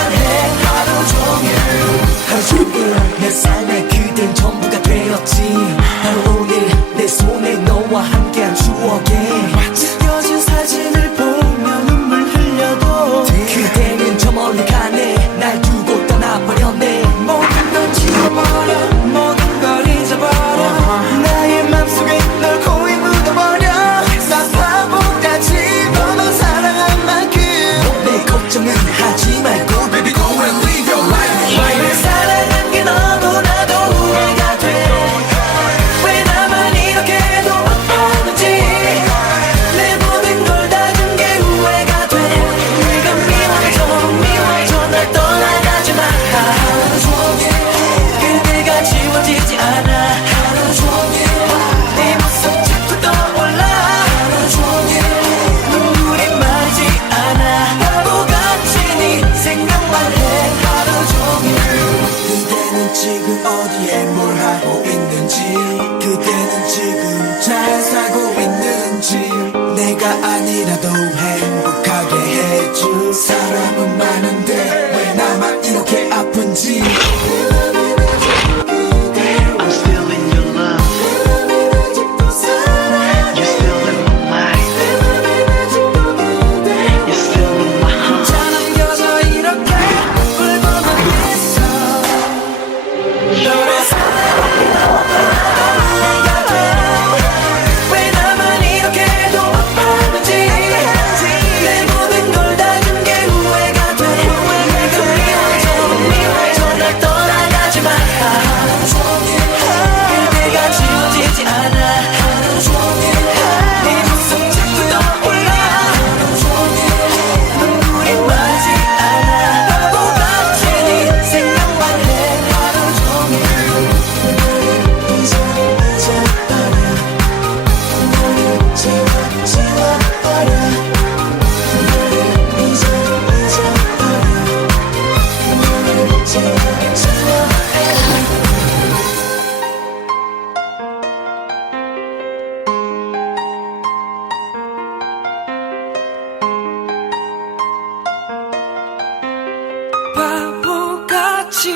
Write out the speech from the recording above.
사랑해. 하루 종일. 하루 종일 내 삶의 그댄 전부가 되었지. 바로 오늘 내 손에 너와 함께 바보같이